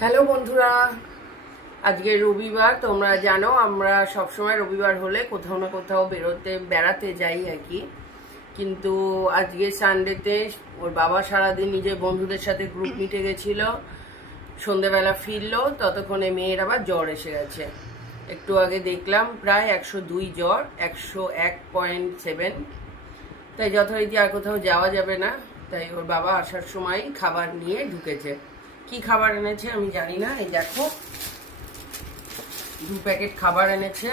Hello বন্ধুরা, আজকে রবিবার। তোমরা জানো আমরা সবসময় রবিবার হলে কোথাও না কোথাও বেড়াতে যাই আর কি। কিন্তু আজকে সানডেতে ওর বাবা সারাদিন নিজের বন্ধুদের সাথে গ্রুপ মিটে গেছিল, সন্ধেবেলা ফিরলো, ততক্ষণে মেয়ের আবার জ্বর এসে গেছে। একটু আগে দেখলাম প্রায় 102 জ্বর, 101.7। তাই যথারীতি আর কোথাও যাওয়া যাবে না, তাই ওর বাবা আসার সময় খাবার নিয়ে ঢুকেছে। কি খাবার এনেছে আমি জানি না। এই দেখো 2 প্যাকেট খাবার এনেছে।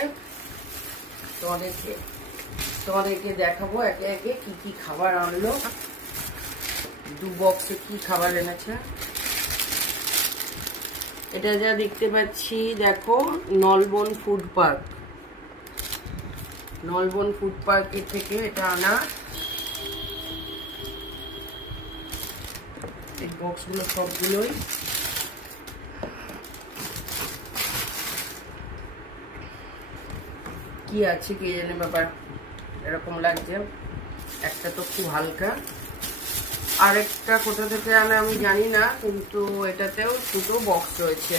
তোমাদেরকে দেখাবো একে একে কি কি খাবার আনলো। 2 বক্সে কি খাবার এনেছে। এটা যা দেখতে পাচ্ছি, দেখো Nalban food park, Nalban food পার্কের থেকে এটা আনা। এই বক্সগুলো সবগুলোই কি আছে কে জানে, ব্যাপার এরকম লাগছে। একটা তো খুব হালকা, আরেকটা কোথা থেকে আনে আমি জানি না, কিন্তু এটাতেও 2টো বক্স রয়েছে।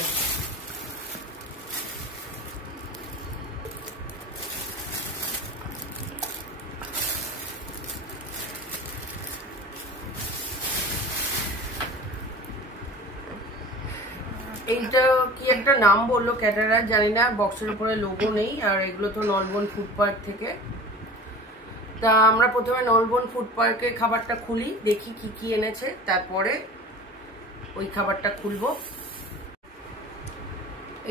এইটা কি একটা নাম বললো, ক্যাটারার, জানি না। বক্সের উপরে লোগো নেই। আর এগুলো তো নলবন ফুড পার্ক থেকে। তা আমরা প্রথমে নলবন ফুড পার্কে খাবারটা খুলি, দেখি কি কি এনেছে, তারপরে ওই খাবারটা খুলবো।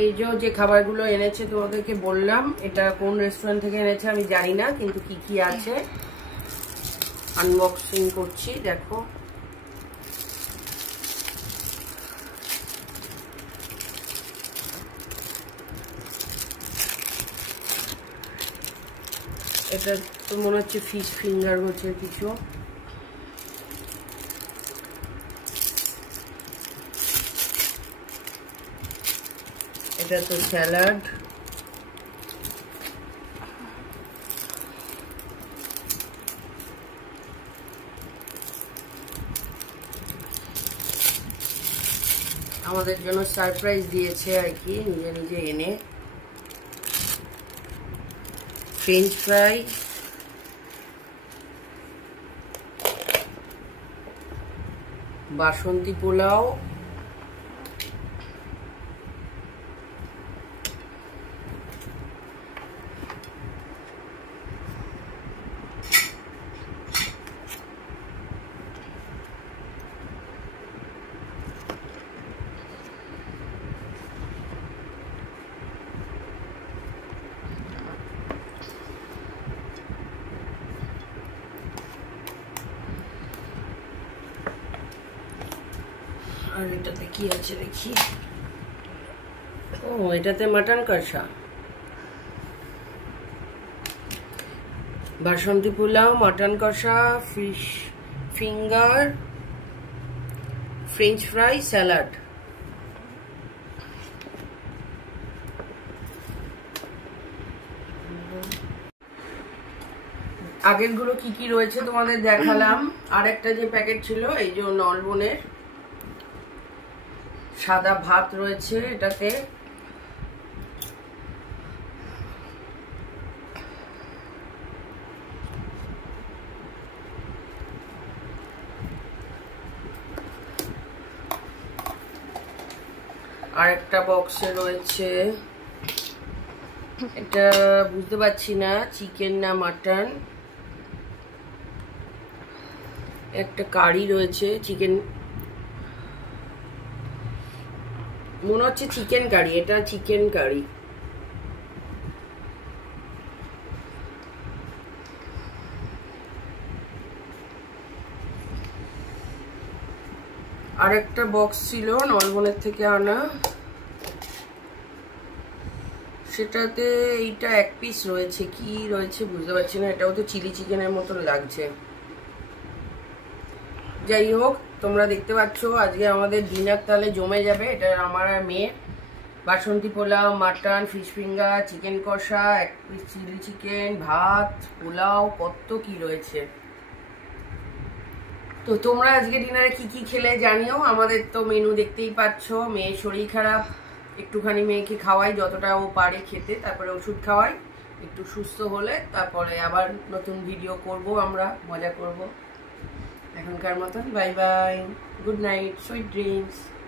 এই যে খাবারগুলো এনেছে তোমাদেরকে বললাম, এটা কোন রেস্টুরেন্ট থেকে এনেছে আমি জানি না, কিন্তু কি কি আছে আনবক্সিং করছি। দেখো এটা তো মনে হচ্ছে ফিশ ফিঙ্গার হচ্ছে কিছু। এটা তো স্যালাড। আমাদের জন্য সারপ্রাইজ দিয়েছে আর কি, নিজে নিজে এনে। ফ্রেঞ্চ ফ্রাই, বাসন্তী পোলাও, আর এটাতে কি আছে দেখি। ও, এটাতে মাটন কষা, বাসন্তী পোলাও, মাটন কষা, fish finger, French fry, salad. আগের গুলো কি কি রয়েছে তোমাদের দেখালাম। আর একটা যে প্যাকেট ছিল, এই যে নলবনের সাদা ভাত রয়েছে এটাতে। আরেকটা বক্সে রয়েছে, এটা বুঝতে পারছি না চিকেন না মাটন। একটা কারি রয়েছে, চিকেন মনে হচ্ছে, চিকেন কারি, এটা চিকেন কারি। আরেকটা বক্স ছিল নলবনের থেকে আনা, সেটাতে এইটা 1 পিস রয়েছে। কি রয়েছে বুঝতে পারছি না, এটাও তো চিলি চিকেনের মতন লাগছে। যাই হোক, তোমরা দেখতে পাচ্ছ আজকে আমাদের ডিনার তাহলে জমে যাবে। এটা আমার আর মেয়ের। Basanti pulao, mutton, fish finger, chicken কষা, 1 পিস চিলি চিকেন, ভাত, পোলাও, কত কি রয়েছে। তো তোমরা আজকে ডিনারে কি কি খেলে জানিও। আমাদের তো মেনু দেখতেই পাচ্ছ, মেয়ের শরীর খারাপ, একটুখানি মেয়েকে খাওয়াই যতটা ও পারে খেতে, তারপরে ওষুধ খাওয়াই, একটু সুস্থ হলে তারপরে আবার নতুন ভিডিও করব, আমরা মজা করব। এখনকার মতন bye bye, good night, sweet dreams.